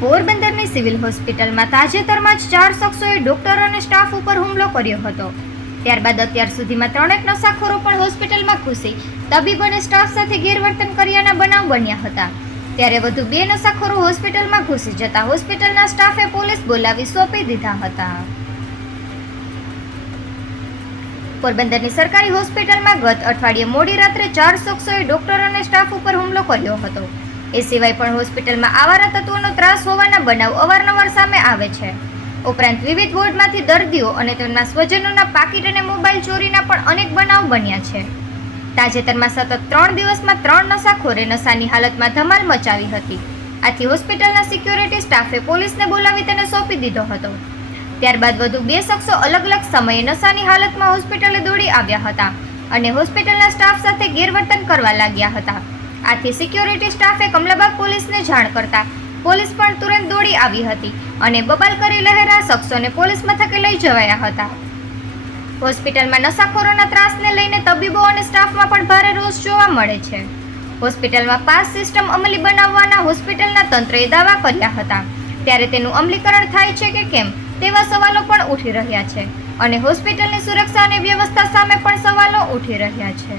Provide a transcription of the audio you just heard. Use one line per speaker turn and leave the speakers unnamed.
પોરબંદરની સિવિલ હોસ્પિટલમાં તાજેતરમાં જ ચાર શખ્સોએ ડોક્ટર અને સ્ટાફ ઉપર હુમલો કર્યો હતો. ત્યારબાદ અત્યાર સુધીમાં ત્રણેક નશાખોરો પણ હોસ્પિટલમાં ઘૂસી. તબીબ અને સ્ટાફ સાથે ગેરવર્તન કર્યાના બનાવ બન્યા હતા. ત્યારે વધુ બે નશાખોરો હોસ્પિટલમાં ઘૂસી જતા હોસ્પિટલના સ્ટાફે પોલીસ બોલાવી સોંપી દીધા હતા. પોરબંદરની સરકારી હોસ્પિટલમાં ગત અઠવાડિયે મોડી રાત્રે ચાર શખ્સોએ ડોક્ટર અને સ્ટાફ ઉપર હુમલો કર્યો હતો. એ સિવાય પણ હોસ્પિટલમાં આવારા તત્વોનો ત્રાસ હોવાના બનાવ અવારનવાર સામે આવે છે. ઉપરાંત વિવિધ વોર્ડમાંથી દર્દીઓ અને તેમના સ્વજનોના પાકીટ અને મોબાઈલ ચોરીના પણ અનેક બનાવ બન્યા છે. તાજેતરમાં સતત ત્રણ દિવસમાં ત્રણ નશાખોરે નશાની હાલતમાં ધમાલ મચાવી હતી. આથી હોસ્પિટલના સિક્યોરિટી સ્ટાફે પોલીસને બોલાવી તેને સોંપી દીધો હતો. ત્યારબાદ વધુ બે શખ્સો અલગ અલગ સમયે નશાની હાલતમાં હોસ્પિટલે દોડી આવ્યા હતા અને હોસ્પિટલના સ્ટાફ સાથે ગેરવર્તન કરવા લાગ્યા હતા. આથી સિક્યોરિટી સ્ટાફે કમલાબાગ પોલીસને જાણ કરતા પોલીસ પણ તુરંત દોડી આવી હતી અને બબાલ કરી લહેરા શખ્સોને પોલીસ મથકે લઈ જવાયા હતા. હોસ્પિટલમાં નશાખોરોના ત્રાસને લઈને તબીબો અને સ્ટાફમાં પણ ભારે રોષ જોવા મળે છે. હોસ્પિટલમાં પાસ સિસ્ટમ અમલી બનાવવાના હોસ્પિટલના તંત્રએ દાવા કર્યા હતા. ત્યારે તેનું અમલીકરણ થાય છે કે કેમ તેવા સવાલો પણ ઉઠી રહ્યા છે અને હોસ્પિટલની સુરક્ષા અને વ્યવસ્થા સામે પણ સવાલો ઉઠી રહ્યા છે.